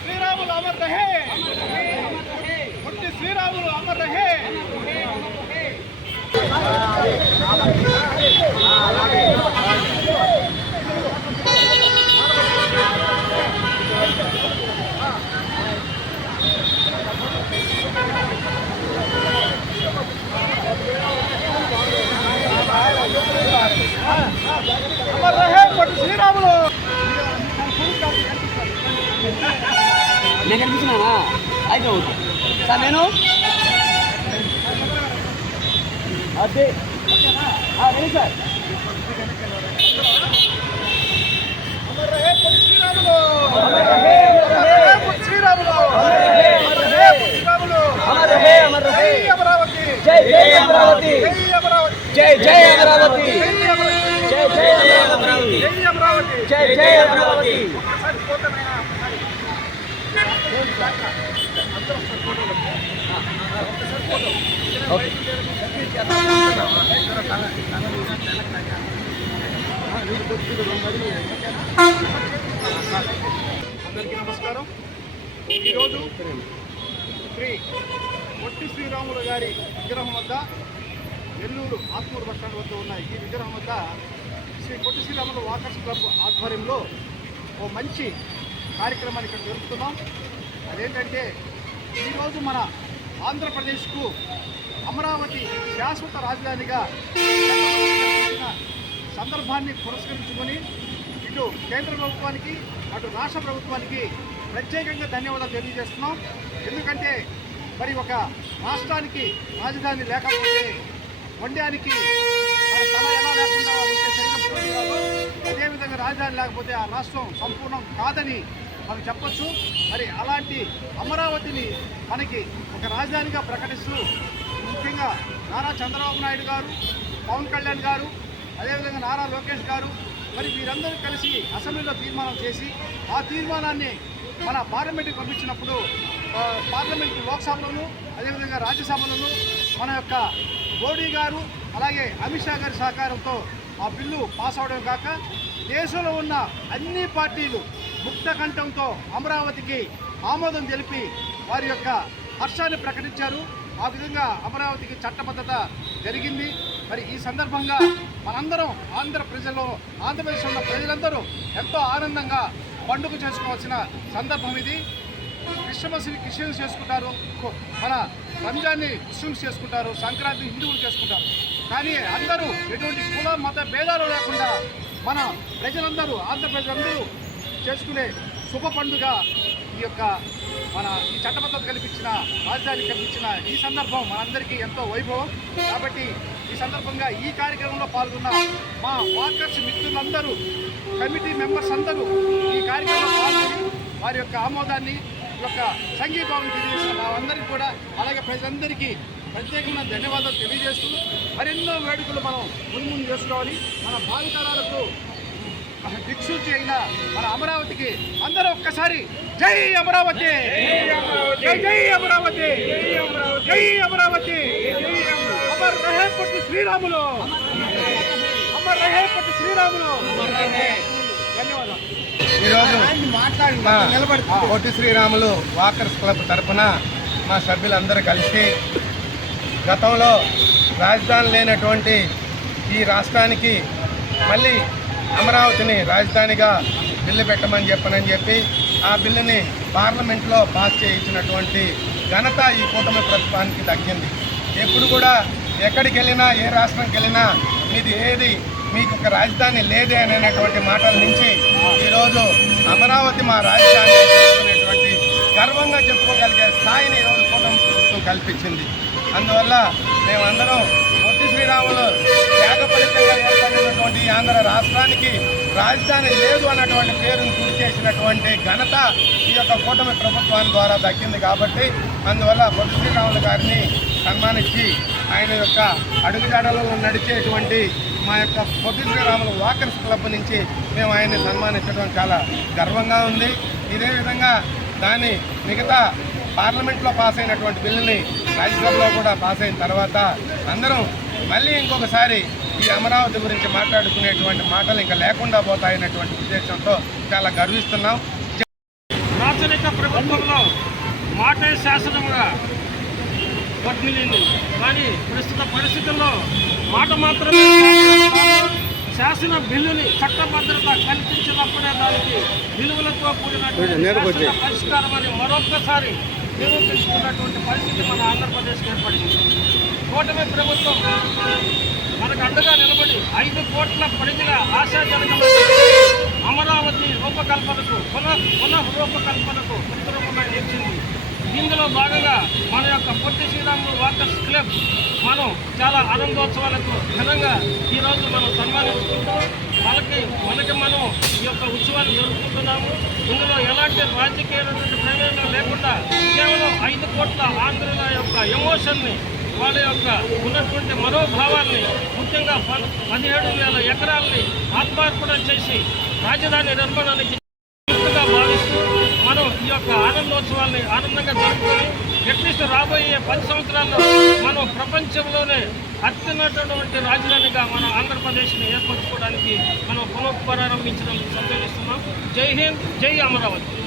శ్రీరాములు అమర్ రహే, శ్రీరాములు అమర్ రహే. అమర్ రహే పొట్టి శ్రీరాములు. నేను కనిపిస్తున్నానా? అయితే ఓకే సార్. నేను అదే రెడీ సార్. అమర్ రహే పొట్టి శ్రీరాములు, అమర్ రహే పొట్టి శ్రీరాములు, అమర్ రహే, అమర్ రహే. అమరావతి, జై జై అమరావతి, జై జై జై అమరావతి, జై జై అమరావతి, జై జై అమరావతి. అందరికీ నమస్కారం. ఈరోజు శ్రీ పొట్టి శ్రీరాములు గారి విగ్రహం వద్ద, నెల్లూరు ఆత్మూరు బస్టాండ్ వద్ద ఉన్న ఈ విగ్రహం వద్ద శ్రీ పొట్టి శ్రీరాములు వాకర్స్ క్లబ్ ఆధ్వర్యంలో ఓ మంచి కార్యక్రమాన్ని ఇక్కడ జరుపుతున్నాం. అదేంటంటే ఈరోజు మన ఆంధ్రప్రదేశ్కు అమరావతి శాశ్వత రాజధానిగా సందర్భాన్ని పురస్కరించుకొని ఇటు కేంద్ర ప్రభుత్వానికి అటు రాష్ట్ర ప్రభుత్వానికి ప్రత్యేకంగా ధన్యవాదాలు తెలియజేస్తున్నాం. ఎందుకంటే మరి ఒక రాష్ట్రానికి రాజధాని లేకపోతే వండడానికి తల ఎలా లేకుండా ఉంటే శరీరం, అదేవిధంగా రాజధాని లేకపోతే ఆ రాష్ట్రం సంపూర్ణం కాదని మనం చెప్పచ్చు. మరి అలాంటి అమరావతిని మనకి ఒక రాజధానిగా ప్రకటిస్తూ ముఖ్యంగా నారా చంద్రబాబు నాయుడు గారు, పవన్ కళ్యాణ్ గారు, అదేవిధంగా నారా లోకేష్ గారు మరి వీరందరూ కలిసి అసెంబ్లీలో తీర్మానం చేసి ఆ తీర్మానాన్ని మన పార్లమెంట్కి పంపించినప్పుడు పార్లమెంట్ లోక్సభలోను అదేవిధంగా రాజ్యసభలోను మన యొక్క మోడీ గారు అలాగే అమిత్ షా గారి సహకారంతో ఆ బిల్లు పాస్ అవడం కాక దేశంలో ఉన్న అన్ని పార్టీలు ముక్త కంఠంతో అమరావతికి ఆమోదం తెలిపి వారి యొక్క హర్షాన్ని ప్రకటించారు. ఆ విధంగా అమరావతికి చట్టబద్ధత జరిగింది. మరి ఈ సందర్భంగా మనందరం ఆంధ్రప్రదేశ్లో ఉన్న ప్రజలందరూ ఎంతో ఆనందంగా పండుగ చేసుకోవాల్సిన సందర్భం ఇది. క్రిస్టియన్స్ చేసుకుంటారు, మన రంజాన్ని ముస్లిమ్స్ చేసుకుంటారు, సంక్రాంతి హిందువులు చేసుకుంటారు. కానీ అందరూ ఎటువంటి కుల మత భేదాలు లేకుండా మన ప్రజలందరూ ఆంధ్ర ప్రజలందరూ చేసుకునే శుభ పండుగ ఈ యొక్క మన ఈ చట్టబద్ధత కల్పించిన రాజధాని కల్పించిన ఈ సందర్భం మనందరికీ ఎంతో వైభవం. కాబట్టి ఈ సందర్భంగా ఈ కార్యక్రమంలో పాల్గొన్న మా వాకర్స్ మిత్రులందరూ, కమిటీ మెంబర్స్ అందరూ ఈ కార్యక్రమంలో పాల్గొని వారి యొక్క ఆమోదాన్ని, ఈ యొక్క సంఘీభావం తెలియజేసిన మా అందరికీ కూడా అలాగే ప్రజలందరికీ ప్రత్యేకమైన ధన్యవాదాలు తెలియజేస్తూ మరెన్నో వేడుకలు మనం ముందు చేసుకోవాలి. మన భావితరాలకు దిక్సూచి అయిన మన అమరావతికి అందరూ ఒక్కసారి జై అమరావతి, జై జై అమరావతి, జై అమరావతి, అమర్ రహే పొట్టి శ్రీరాములు, అమర్ రహే పొట్టి శ్రీరాములు. ధన్యవాదాలు. ఈరోజు పొట్టి శ్రీరాములు వాకర్స్ క్లబ్ తరఫున మా సభ్యులందరూ కలిసి గతంలో రాజధాని లేనటువంటి ఈ రాష్ట్రానికి మళ్ళీ అమరావతిని రాజధానిగా బిల్లు పెట్టమని చెప్పి ఆ బిల్లుని పార్లమెంట్లో పాస్ చేయించినటువంటి ఘనత ఈ కూటమి ప్రభుత్వానికి దక్కింది. ఎప్పుడు కూడా ఎక్కడికి వెళ్ళినా ఏ రాష్ట్రంకి వెళ్ళినా మీది ఏది మీకు ఒక రాజధాని లేదే అనేటువంటి మాటల నుంచి ఈరోజు అమరావతి మా రాజధాని అనేటువంటి గర్వంగా చెప్పుకోగలిగే స్థాయిని ఈరోజు కూటమి ప్రభుత్వం కల్పించింది. అందువల్ల మేమందరం పొట్టి శ్రీరాములు త్యాగ ఫలితంగా ఏర్పడినటువంటి ఆంధ్ర రాష్ట్రానికి రాజధాని లేదు అన్నటువంటి పేరును గుర్తు చేసినటువంటి ఘనత ఈ యొక్క కూటమి ప్రభుత్వం ద్వారా దక్కింది. కాబట్టి అందువల్ల పొట్టి శ్రీరాములు గారిని సన్మానించి ఆయన యొక్క అడుగుజాడలలో నడిచేటువంటి మా యొక్క పొట్టి శ్రీరాములు వాకర్స్ క్లబ్ నుంచి మేము ఆయన్ని సన్మానించడం చాలా గర్వంగా ఉంది. ఇదే విధంగా దాన్ని మిగతా పార్లమెంట్లో పాస్ అయినటువంటి బిల్లుని రాజ్యసభలో కూడా పాస్ అయిన తర్వాత అందరం మళ్ళీ ఇంకొకసారి ఈ అమరావతి గురించి మాట్లాడుకునేటువంటి మాటలు ఇంకా లేకుండా పోతాయనేటువంటి ఉద్దేశంతో చాలా గర్విస్తున్నాం. రాచరిక ప్రభుత్వంలో మాటే శాసనముగా వర్తిల్లింది. కానీ ప్రస్తుత పరిస్థితుల్లో మాట మాత్రమే శాసన బిల్లుని చట్టభద్రత కల్పించినప్పుడే దానికి విలువలతో కూడినటువంటి పరిష్కారం అని మరొక్కసారి నిరూపించుకున్నటువంటి పరిస్థితి మన ఆంధ్రప్రదేశ్కి ఏర్పడింది. కూటమి ప్రభుత్వం మనకు అండగా నిలబడి 5 కోట్ల పరిధిగా ఆశాజనకమైన అమరావతి రూపకల్పనకు పునః రూపకల్పనకు ఉత్తరముగా నిలిచింది. ఇందులో భాగంగా మన యొక్క పొట్టి శ్రీరాములు వాకర్స్ క్లబ్ మనం చాలా ఆనందోత్సవాలకు ఘనంగా ఈరోజు మనం సన్మానించుకుంటూ మనకి మనం ఈ యొక్క ఉత్సవాన్ని జరుపుకుంటున్నాము. ఇందులో ఎలాంటి రాజకీయమైనటువంటి ప్రమేయం లేకుండా కేవలం 5 కోట్ల ఆంధ్రుల యొక్క ఎమోషన్ని, వాళ్ళ యొక్క ఉన్నటువంటి మనోభావాల్ని, ముఖ్యంగా 17,000 ఎకరాలని ఆత్మార్పణ చేసి రాజధాని నిర్మాణానికి గా భావిస్తూ మనం ఈ యొక్క ఆనందోత్సవాల్ని ఆనందంగా జరుపుకొని అట్లీస్ట్ రాబోయే 10 సంవత్సరాల్లో మనం ప్రపంచంలోనే అత్యున్నతమైనటువంటి రాజధానిగా మన ఆంధ్రప్రదేశ్ని ఏర్పరచుకోవడానికి మనం పునఃప్రారంభించడం సంతోషిస్తున్నాం. జై హింద్, జై అమరావతి.